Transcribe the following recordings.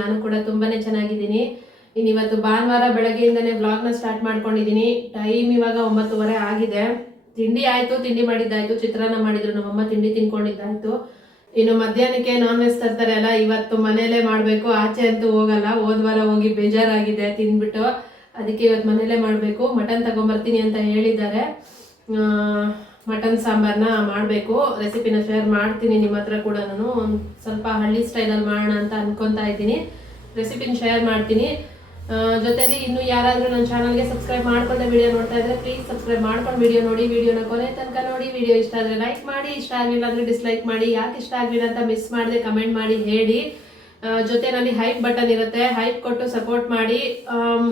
ನಾನು ಕೂಡ ತುಂಬಾನೇ ಚೆನ್ನಾಗಿದ್ದೀನಿ. ಇವತ್ತು ಭಾನುವಾರ ಬೆಳಗ್ಗೆಯಿಂದನೇ ವ್ಲಾಗ್ನ ಸ್ಟಾರ್ಟ್ ಮಾಡ್ಕೊಂಡಿದ್ದೀನಿ. ಟೈಮ್ ಇವಾಗ 9:30 ಆಗಿದೆ. ತಿಂಡಿ ಆಯಿತು, ತಿಂಡಿ ಮಾಡಿದ್ದಾಯಿತು, ಚಿತ್ರಾನ್ನ ಮಾಡಿದ್ರು ನಮ್ಮಮ್ಮ, ತಿಂಡಿ ತಿನ್ಕೊಂಡಿದ್ದಾಯಿತು. ಇನ್ನು ಮಧ್ಯಾಹ್ನಕ್ಕೆ ನಾನ್ ವೆಜ್ ತರ್ತಾರೆ ಅಲ್ಲ, ಇವತ್ತು ಮನೇಲೇ ಮಾಡಬೇಕು. ಆಚೆ ಅಂತೂ ಹೋಗಲ್ಲ, ಹೋದ್ವಾರ ಹೋಗಿ ಬೇಜಾರಾಗಿದೆ ತಿಂದ್ಬಿಟ್ಟು. ಅದಕ್ಕೆ ಇವತ್ತು ಮನೇಲೇ ಮಾಡಬೇಕು. ಮಟನ್ ತಗೊಂಬರ್ತೀನಿ ಅಂತ ಹೇಳಿದ್ದಾರೆ. ಮಟನ್ ಸಾಂಬಾರನ್ನ ಮಾಡಬೇಕು. ರೆಸಿಪಿನ ಶೇರ್ ಮಾಡ್ತೀನಿ ನಿಮ್ಮ ಹತ್ರ ಕೂಡ. ನಾನು ಒಂದು ಸ್ವಲ್ಪ ಹಳ್ಳಿ ಸ್ಟೈಲಲ್ಲಿ ಮಾಡೋಣ ಅಂತ ಅನ್ಕೊತಾ ಇದ್ದೀನಿ. ರೆಸಿಪಿನ ಶೇರ್ ಮಾಡ್ತೀನಿ. ಜೊತೆಲಿ ಇನ್ನು ಯಾರಾದರೂ ನನ್ನ ಚಾನಲ್ಗೆ ಸಬ್ಸ್ಕ್ರೈಬ್ ಮಾಡ್ಕೊಂಡೆ ವಿಡಿಯೋ ನೋಡ್ತಾ ಇದ್ರೆ ಪ್ಲೀಸ್ ಸಬ್ಸ್ಕ್ರೈಬ್ ಮಾಡ್ಕೊಂಡು ವಿಡಿಯೋ ನೋಡಿ. ವಿಡಿಯೋನ ಕೊನೆ ತನಕ ನೋಡಿ. ವಿಡಿಯೋ ಇಷ್ಟ ಆದರೆ ಲೈಕ್ ಮಾಡಿ, ಇಷ್ಟ ಆಗಲಿಲ್ಲ ಅಂದರೆ ಡಿಸ್ಲೈಕ್ ಮಾಡಿ. ಯಾಕೆ ಇಷ್ಟ ಆಗಲಿಲ್ಲ ಅಂತ ಮಿಸ್ ಮಾಡದೆ ಕಮೆಂಟ್ ಮಾಡಿ ಹೇಳಿ. ಜೊತೆನಲ್ಲಿ ಹೈಪ್ ಬಟನ್ ಇರುತ್ತೆ, ಹೈಪ್ ಕೊಟ್ಟು ಸಪೋರ್ಟ್ ಮಾಡಿ.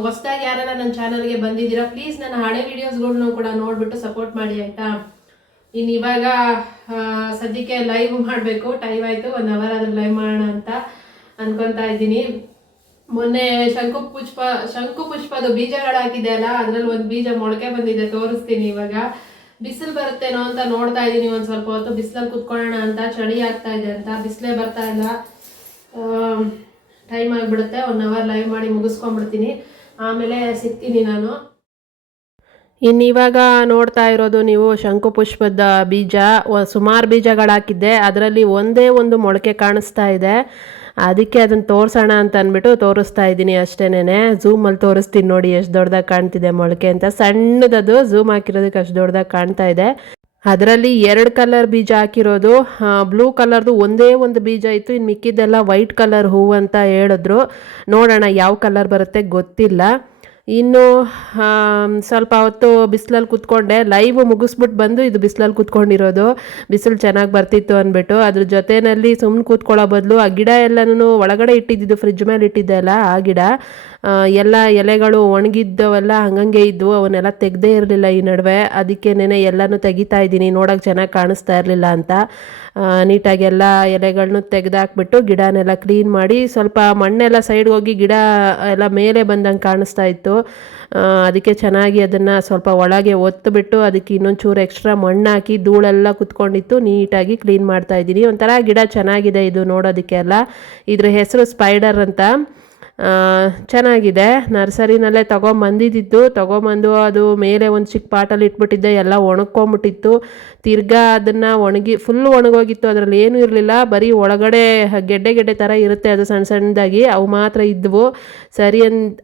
ಹೊಸದಾಗಿ ಯಾರೆಲ್ಲ ನನ್ನ ಚಾನಲ್ಗೆ ಬಂದಿದ್ದೀರಾ ಪ್ಲೀಸ್ ನನ್ನ ಹಳೆ ವಿಡಿಯೋಸ್ಗಳ್ನು ಕೂಡ ನೋಡಿಬಿಟ್ಟು ಸಪೋರ್ಟ್ ಮಾಡಿ ಆಯಿತಾ. ಇನ್ನು ಇವಾಗ ಸದ್ಯಕ್ಕೆ ಲೈವ್ ಮಾಡಬೇಕು. ಟೈಮ್ ಆಯಿತು, 1 ಅವರ್ ಆದರೂ ಲೈವ್ ಮಾಡೋಣ ಅಂತ ಅನ್ಕೊತಾ ಇದ್ದೀನಿ. ಮೊನ್ನೆ ಶಂಕು ಪುಷ್ಪದ ಬೀಜಗಳು ಹಾಕಿದೆ ಅಲ್ಲ, ಅದ್ರಲ್ಲಿ ಒಂದು ಬೀಜ ಮೊಳಕೆ ಬಂದಿದೆ, ತೋರಿಸ್ತೀನಿ. ಇವಾಗ ಬಿಸಿಲು ಬರುತ್ತೇನೋ ಅಂತ ನೋಡ್ತಾ ಇದ್ದೀನಿ. ಒಂದು ಸ್ವಲ್ಪ ಹೊತ್ತು ಬಿಸಿಲಲ್ಲಿ ಕುತ್ಕೊಳ್ಳೋಣ ಅಂತ. ಚಳಿ ಆಗ್ತಾ ಇದೆ ಅಂತ, ಬಿಸಿಲೇ ಬರ್ತಾ ಇಲ್ಲ. ಟೈಮ್ ಆಗಿಬಿಡುತ್ತೆ. 1 ಅವರ್ ಲೈವ್ ಮಾಡಿ ಮುಗಿಸ್ಕೊಂಡ್ಬಿಡ್ತೀನಿ, ಆಮೇಲೆ ಸಿಗ್ತೀನಿ ನಾನು. ಇನ್ನಿವಾಗ ನೋಡ್ತಾ ಇರೋದು ನೀವು ಶಂಕು ಪುಷ್ಪದ ಬೀಜ. ಸುಮಾರು ಬೀಜಗಳು ಹಾಕಿದ್ದೆ, ಅದರಲ್ಲಿ ಒಂದೇ ಒಂದು ಮೊಳಕೆ ಕಾಣಿಸ್ತಾ ಇದೆ. ಅದಕ್ಕೆ ಅದನ್ನು ತೋರಿಸೋಣ ಅಂತ ಅಂದ್ಬಿಟ್ಟು ತೋರಿಸ್ತಾ ಇದ್ದೀನಿ ಅಷ್ಟೇನೆ. ಝೂಮಲ್ಲಿ ತೋರಿಸ್ತೀನಿ ನೋಡಿ ಎಷ್ಟು ದೊಡ್ಡದಾಗಿ ಕಾಣ್ತಿದೆ ಮೊಳಕೆ ಅಂತ. ಸಣ್ಣದದು ಝೂಮ್ ಹಾಕಿರೋದಕ್ಕೆ ಅಷ್ಟು ದೊಡ್ಡದಾಗಿ ಕಾಣ್ತಾ ಇದೆ. ಅದರಲ್ಲಿ 2 ಕಲರ್ ಬೀಜ ಹಾಕಿರೋದು. ಬ್ಲೂ ಕಲರ್ದು ಒಂದೇ ಒಂದು ಬೀಜ ಇತ್ತು, ಇನ್ನು ಮಿಕ್ಕಿದ್ದೆಲ್ಲ ವೈಟ್ ಕಲರ್ ಹೂವು ಅಂತ ಹೇಳಿದ್ರು. ನೋಡೋಣ ಯಾವ ಕಲರ್ ಬರುತ್ತೆ ಗೊತ್ತಿಲ್ಲ. ಇನ್ನು ಸ್ವಲ್ಪ ಹೊತ್ತು ಬಿಸಿಲಲ್ಲಿ ಕೂತ್ಕೊಂಡೆ. ಲೈವ್ ಮುಗಿಸ್ಬಿಟ್ಟು ಬಂದು ಇದು ಬಿಸಿಲಲ್ಲಿ ಕೂತ್ಕೊಂಡಿರೋದು. ಬಿಸಿಲು ಚೆನ್ನಾಗಿ ಬರ್ತಿತ್ತು ಅಂದ್ಬಿಟ್ಟು ಅದ್ರ ಜೊತೆಯಲ್ಲಿ ಸುಮ್ಮನೆ ಕೂತ್ಕೊಳ್ಳೋ ಬದಲು ಆ ಗಿಡ ಎಲ್ಲನೂ ಒಳಗಡೆ ಇಟ್ಟಿದ್ದು, ಫ್ರಿಜ್ ಮೇಲೆ ಇಟ್ಟಿದ್ದೆ ಅಲ್ಲ ಆ ಗಿಡ ಎಲ್ಲ ಎಲೆಗಳು ಒಣಗಿದ್ದವೆಲ್ಲ ಹಂಗಂಗೆ ಇದ್ವು. ಅವನ್ನೆಲ್ಲ ತೆಗೆದೇ ಇರಲಿಲ್ಲ ಈ ನಡುವೆ. ಅದಕ್ಕೆ ನೆನೆ ಎಲ್ಲನೂ ತೆಗಿತಾ ಇದ್ದೀನಿ, ನೋಡೋಕೆ ಚೆನ್ನಾಗಿ ಕಾಣಿಸ್ತಾ ಇರಲಿಲ್ಲ ಅಂತ. ನೀಟಾಗಿ ಎಲ್ಲ ಎಲೆಗಳನ್ನೂ ತೆಗೆದಾಕ್ಬಿಟ್ಟು ಗಿಡನೆಲ್ಲ ಕ್ಲೀನ್ ಮಾಡಿ, ಸ್ವಲ್ಪ ಮಣ್ಣೆಲ್ಲ ಸೈಡ್ಗೆ ಹೋಗಿ ಗಿಡ ಎಲ್ಲ ಮೇಲೆ ಬಂದಂಗೆ ಕಾಣಿಸ್ತಾ ಇತ್ತು. ಅದಕ್ಕೆ ಚೆನ್ನಾಗಿ ಅದನ್ನು ಸ್ವಲ್ಪ ಒಳಗೆ ಒತ್ತಿಬಿಟ್ಟು ಅದಕ್ಕೆ ಇನ್ನೊಂದು ಚೂರು ಎಕ್ಸ್ಟ್ರಾ ಮಣ್ಣು ಹಾಕಿ ಧೂಳೆಲ್ಲ ಕುತ್ಕೊಂಡಿತ್ತು, ನೀಟಾಗಿ ಕ್ಲೀನ್ ಮಾಡ್ತಾ ಇದ್ದೀನಿ. ಒಂಥರ ಗಿಡ ಚೆನ್ನಾಗಿದೆ ಇದು ನೋಡೋದಕ್ಕೆ ಎಲ್ಲ. ಇದ್ರ ಹೆಸರು ಸ್ಪೈಡರ್ ಅಂತ. ಚೆನ್ನಾಗಿದೆ. ನರ್ಸರಿನಲ್ಲೇ ತೊಗೊಂಬಂದು ಅದು ಮೇಲೆ ಒಂದು ಚಿಕ್ಕ ಪಾಟಲ್ಲಿ ಇಟ್ಬಿಟ್ಟಿದ್ದೆ. ಎಲ್ಲ ಒಣಗ್ಕೊಂಬಿಟ್ಟಿತ್ತು. ತಿರ್ಗಾ ಅದನ್ನು ಫುಲ್ ಒಣಗೋಗಿತ್ತು. ಅದರಲ್ಲಿ ಏನೂ ಇರಲಿಲ್ಲ, ಬರೀ ಒಳಗಡೆ ಗೆಡ್ಡೆ ಥರ ಇರುತ್ತೆ ಅದು ಸಣ್ಣ ಸಣ್ಣದಾಗಿ, ಅವು ಮಾತ್ರ ಇದ್ವು. ಸರಿ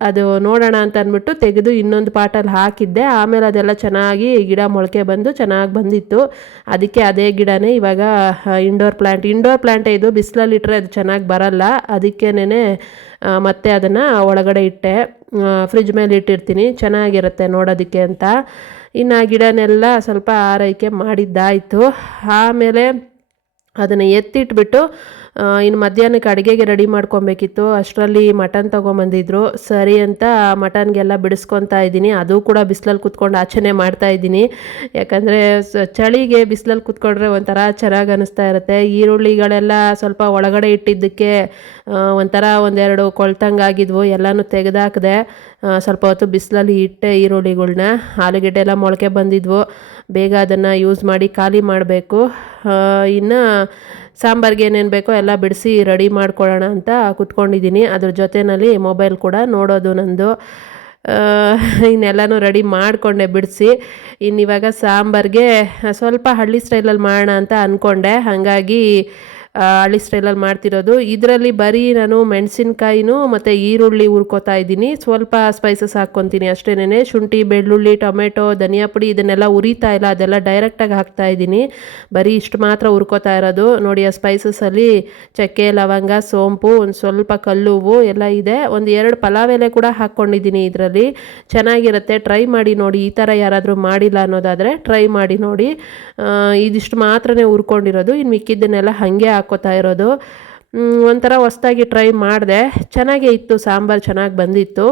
ಅದು ನೋಡೋಣ ಅಂತ ಅಂದ್ಬಿಟ್ಟು ತೆಗೆದು ಇನ್ನೊಂದು ಪಾಟಲ್ಲಿ ಹಾಕಿದ್ದೆ. ಆಮೇಲೆ ಅದೆಲ್ಲ ಚೆನ್ನಾಗಿ ಗಿಡ ಮೊಳಕೆ ಬಂದು ಚೆನ್ನಾಗಿ ಬಂದಿತ್ತು. ಅದಕ್ಕೆ ಅದೇ ಗಿಡನೇ ಇವಾಗ ಇಂಡೋರ್ ಪ್ಲ್ಯಾಂಟೇ ಇದು. ಬಿಸಿಲಲ್ಲಿ ಇಟ್ಟರೆ ಅದು ಚೆನ್ನಾಗಿ ಬರಲ್ಲ, ಅದಕ್ಕೇನೆ ಮತ್ತೆ ಅದನ್ನು ಒಳಗಡೆ ಇಟ್ಟೆ. ಫ್ರಿಜ್ ಮೇಲೆ ಇಟ್ಟಿರ್ತೀನಿ, ಚೆನ್ನಾಗಿರುತ್ತೆ ನೋಡೋದಕ್ಕೆ ಅಂತ. ಇನ್ನು ಆ ಗಿಡನೆಲ್ಲ ಸ್ವಲ್ಪ ಆರೈಕೆ ಮಾಡಿದ್ದಾಯಿತು. ಆಮೇಲೆ ಅದನ್ನು ಎತ್ತಿಟ್ಬಿಟ್ಟು ಇನ್ನು ಮಧ್ಯಾಹ್ನಕ್ಕೆ ಅಡುಗೆಗೆ ರೆಡಿ ಮಾಡ್ಕೊಬೇಕಿತ್ತು. ಅಷ್ಟರಲ್ಲಿ ಮಟನ್ ತೊಗೊಂಬಂದಿದ್ರು. ಸರಿ ಅಂತ ಮಟನ್ಗೆಲ್ಲ ಬಿಡಿಸ್ಕೊತಾ ಇದ್ದೀನಿ. ಅದು ಕೂಡ ಬಿಸಿಲಲ್ಲಿ ಕುತ್ಕೊಂಡು ಆಚೆನೇ ಮಾಡ್ತಾಯಿದ್ದೀನಿ. ಯಾಕಂದರೆ ಚಳಿಗೆ ಬಿಸಿಲಲ್ಲಿ ಕುತ್ಕೊಂಡ್ರೆ ಒಂಥರ ಚೆನ್ನಾಗಿ ಅನ್ನಿಸ್ತಾ ಇರುತ್ತೆ. ಈರುಳ್ಳಿಗಳೆಲ್ಲ ಸ್ವಲ್ಪ ಒಳಗಡೆ ಇಟ್ಟಿದ್ದಕ್ಕೆ ಒಂಥರ 1-2 ಕೊಳ್ತಂಗಾಗಿದ್ವು. ಎಲ್ಲನೂ ತೆಗೆದಾಕಿದೆ. ಸ್ವಲ್ಪ ಹೊತ್ತು ಬಿಸಿಲಲ್ಲಿ ಇಟ್ಟೆ ಈರುಳ್ಳಿಗಳ್ನ. ಆಲೂಗೆಡ್ಡೆ ಎಲ್ಲ ಮೊಳಕೆ ಬಂದಿದ್ವು. ಬೇಗ ಅದನ್ನು ಯೂಸ್ ಮಾಡಿ ಖಾಲಿ ಮಾಡಬೇಕು. ಇನ್ನು ಸಾಂಬಾರ್ಗೆ ಏನೇನು ಬೇಕೋ ಎಲ್ಲ ಬಿಡಿಸಿ ರೆಡಿ ಮಾಡ್ಕೊಳ್ಳೋಣ ಅಂತ ಕೂತ್ಕೊಂಡಿದ್ದೀನಿ. ಅದ್ರ ಜೊತೆಯಲ್ಲಿ ಮೊಬೈಲ್ ಕೂಡ ನೋಡೋದು ನಂದು. ಇನ್ನೆಲ್ಲನೂ ರೆಡಿ ಮಾಡಿಕೊಂಡೆ ಬಿಡಿಸಿ. ಇನ್ನಿವಾಗ ಸಾಂಬಾರ್ಗೆ ಸ್ವಲ್ಪ ಹಳ್ಳಿ ಸ್ಟೈಲಲ್ಲಿ ಮಾಡೋಣ ಅಂತ ಅಂದ್ಕೊಂಡೆ. ಹಾಗಾಗಿ ಹಳ್ಳಿ ಸ್ಟೈಲಲ್ಲಿ ಮಾಡ್ತಿರೋದು. ಇದರಲ್ಲಿ ಬರೀ ನಾನು ಮೆಣಸಿನ್ಕಾಯಿನೂ ಮತ್ತು ಈರುಳ್ಳಿ ಹುರ್ಕೋತಾ ಇದ್ದೀನಿ. ಸ್ವಲ್ಪ ಸ್ಪೈಸಸ್ ಹಾಕ್ಕೊತೀನಿ ಅಷ್ಟೇನೆ. ಶುಂಠಿ, ಬೆಳ್ಳುಳ್ಳಿ, ಟೊಮೆಟೊ, ಧನಿಯಾ ಪುಡಿ ಇದನ್ನೆಲ್ಲ ಉರಿತಾ ಇಲ್ಲ, ಅದೆಲ್ಲ ಡೈರೆಕ್ಟಾಗಿ ಹಾಕ್ತಾ ಇದ್ದೀನಿ. ಬರೀ ಇಷ್ಟು ಮಾತ್ರ ಹುರ್ಕೋತಾ ಇರೋದು ನೋಡಿ. ಆ ಸ್ಪೈಸಸಲ್ಲಿ ಚಕ್ಕೆ, ಲವಂಗ, ಸೋಂಪು, ಒಂದು ಸ್ವಲ್ಪ ಕಲ್ಲುವು ಎಲ್ಲ ಇದೆ. 1-2 ಪಲಾವ್ ಎಲೆ ಕೂಡ ಹಾಕ್ಕೊಂಡಿದ್ದೀನಿ ಇದರಲ್ಲಿ. ಚೆನ್ನಾಗಿರುತ್ತೆ, ಟ್ರೈ ಮಾಡಿ ನೋಡಿ. ಈ ಥರ ಯಾರಾದರೂ ಮಾಡಿಲ್ಲ ಅನ್ನೋದಾದರೆ ಟ್ರೈ ಮಾಡಿ ನೋಡಿ. ಇದಿಷ್ಟು ಮಾತ್ರನೇ ಹುರ್ಕೊಂಡಿರೋದು, ಇನ್ನು ಮಿಕ್ಕಿದ್ದನ್ನೆಲ್ಲ ಹಾಗೆ ಹಾಕ್ಕೋತಾ ಇರೋದು. ಒಂಥರ ಹೊಸ್ದಾಗಿ ಟ್ರೈ ಮಾಡಿದೆ, ಚೆನ್ನಾಗೇ ಇತ್ತು. ಸಾಂಬಾರು ಚೆನ್ನಾಗಿ ಬಂದಿತ್ತು.